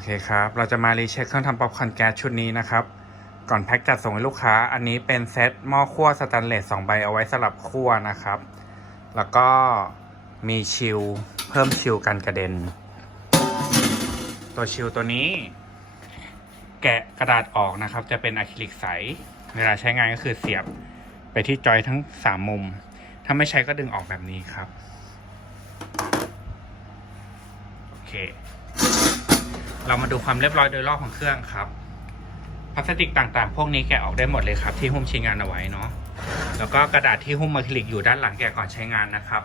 อเคครับ เราจะมารีเช็คเครื่องทำป๊อปคอร์นแก๊สชุดนี้นะครับ ก่อนแพ็กจัดส่งให้ลูกค้า อันนี้เป็นเซตหม้อคั่วสแตนเลส2ใบเอาไว้สลับคั่วนะครับ แล้วก็มีชิลเพิ่มชิลกันกระเด็น ตัวชิลตัวนี้ แกะกระดาษออกนะครับ จะเป็นอะคริลิกใส เวลาใช้งานก็คือเสียบไปที่จอยทั้ง 3 มุม ถ้าไม่ใช้ก็ดึงออกแบบนี้ครับ โอเค เรามาดูความเรียบร้อยโดยรอบของเครื่องครับพลาสติกต่างๆ พวกนี้แกะออกได้หมดเลยครับ ที่หุ้มชิ้นงานเอาไว้เนาะแล้วก็กระดาษที่หุ้มอะคริลิกอยู่ด้านหลังแกะก่อนใช้งานนะครับ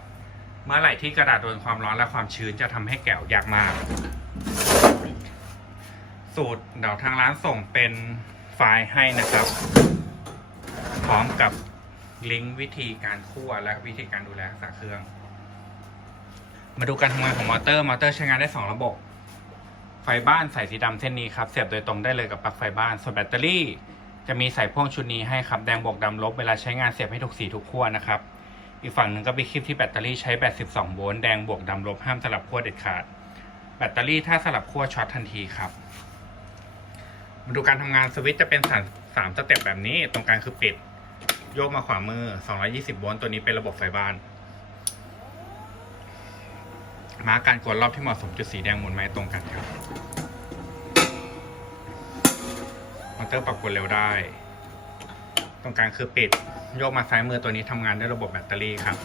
เมื่อไหร่ที่กระดาษโดนความร้อนและความชื้นจะทำให้แกะออกยากมาก สูตรเดี๋ยวทางร้านส่งเป็นไฟล์ให้นะครับ พร้อมกับลิงก์วิธีการคั่วและวิธีการดูแลรักษาเครื่อง มาดูการทำงานของมอเตอร์ มอเตอร์ใช้งานได้ 2 ระบบ ไฟบ้านใส่สีดำเส้นนี้ครับเสียบโดยตรงได้เลยกับปลั๊กไฟบ้าน ส่วนแบตเตอรี่ จะมีใส่พ่วงชุดนี้ให้ครับแดงบวกดำลบเวลาใช้งานเสียบให้ถูกสีทุกขั้วนะครับ อีกฝั่งหนึ่งก็มีคลิปที่แบตเตอรี่ใช้แบต 12 โวลต์แดงบวกดำลบห้ามสลับขั้วเด็ดขาด แบตเตอรี่ถ้าสลับขั้วช็อตทันทีครับมาดูการทำงานสวิตช์จะเป็นสามสามสเต็ปแบบนี้ตรงกลางคือปิด โยกมาขวามือ 220 โวลต์ตัวนี้เป็นระบบไฟบ้าน มากการกดรอบที่เหมาะสมจุดสีแดงหมุนไม้ตรงกันครับมอเตอร์ปรับกดเร็วได้ ตรงกลางคือปิด โยกมาซ้ายมือตัวนี้ทำงานด้วยระบบแบตเตอรี่ครับ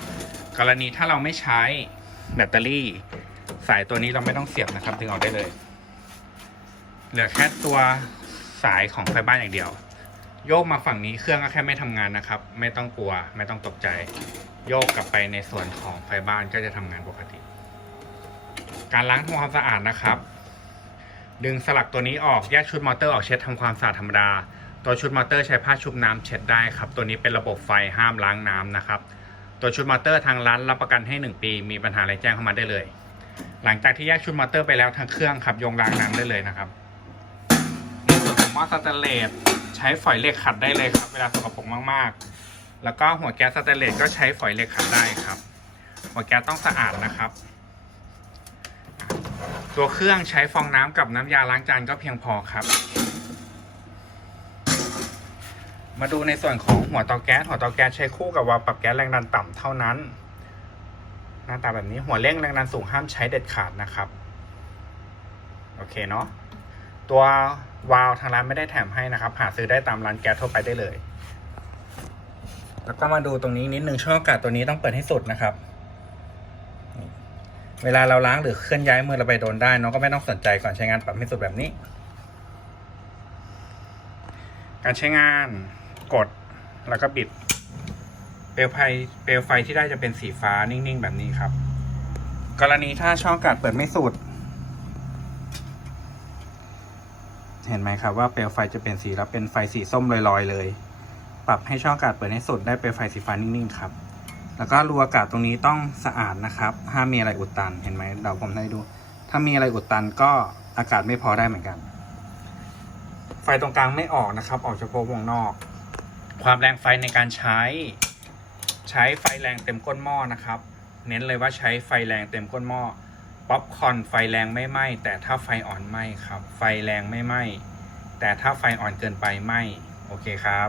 กรณีถ้าเราไม่ใช้แบตเตอรี่ สายตัวนี้เราไม่ต้องเสียบนะครับ ดึงออกได้เลย เหลือแค่ตัวสายของไฟบ้านอย่างเดียว โยกมาฝั่งนี้เครื่องก็แค่ไม่ทำงานนะครับ ไม่ต้องกลัว ไม่ต้องตกใจ โยกกลับไปในส่วนของไฟบ้านก็จะทำงานปกติ การล้างทำความสะอาดนะครับ ดึงสลักตัวนี้ออกแยกชุดมอเตอร์ออกเช็ดทำความสะอาดธรรมดา ตัวชุดมอเตอร์ใช้ผ้าชุบน้ำเช็ดได้ครับ ตัวนี้เป็นระบบไฟห้ามล้างน้ำนะครับ ตัวชุดมอเตอร์ทางร้านรับประกันให้ 1 ปี มีปัญหาอะไรแจ้งเข้ามาได้เลย หลังจากที่แยกชุดมอเตอร์ไปแล้วทางเครื่องครับยงล้างน้ำได้เลยนะครับในส่วนของหม้อสแตนเลสใช้ฝอยเหล็กขัดได้เลยครับเวลาสกปรกมากๆ แล้วก็หัวแก๊สสแตนเลสก็ใช้ฝอยเหล็กขัดได้ครับ หัวแก๊สต้องสะอาดนะครับ ตัวเครื่องใช้ฟองน้ำกับน้ำยาล้างจานก็เพียงพอครับ มาดูในส่วนของหัวเตาแก๊ส หัวเตาแก๊สใช้คู่กับวาล์วปรับแก๊สแรงดันต่ำเท่านั้น หน้าตาแบบนี้หัวเร่งแรงดันสูงห้ามใช้เด็ดขาดนะครับ โอเคเนาะ ตัววาล์วทางร้านไม่ได้แถมให้นะครับ หาซื้อได้ตามร้านแก๊สทั่วไปได้เลย แล้วก็มาดูตรงนี้นิดนึงช่องอากาศตัวนี้ต้องเปิดให้สุดนะครับ เวลาเราล้างหรือเคลื่อนย้ายมือเราไปโดนได้น้องก็ไม่ต้องสนใจก่อนใช้งานปรับให้สุดแบบนี้ การใช้งานกดแล้วก็บิด เปลวไฟเปลวไฟที่ได้จะเป็นสีฟ้านิ่งๆ แบบนี้ครับ กรณีถ้าช่องกาศเปิดไม่สุด เห็นไหมครับว่าเปลวไฟจะเป็นสีแล้วเป็นไฟสีส้มลอยๆเลย ปรับให้ช่องกาศเปิดให้สุดได้เปลวไฟสีฟ้านิ่งๆ ครับ แล้วก็รูอากาศตรงนี้ต้องสะอาดนะครับ ห้ามมีอะไรอุดตัน เห็นไหมเดี๋ยวผมให้ดู ถ้ามีอะไรอุดตันก็อากาศไม่พอได้เหมือนกัน ไฟตรงกลางไม่ออกนะครับ ออกเฉพาะวงนอก ความแรงไฟในการใช้ ใช้ไฟแรงเต็มก้นหม้อนะครับ เน้นเลยว่าใช้ไฟแรงเต็มก้นหม้อ ป๊อปคอนไฟแรงไม่ไหม้แต่ถ้าไฟอ่อนไหม้ครับ ไฟแรงไม่ไหม้แต่ถ้าไฟอ่อนเกินไปไหม้โอเคครับ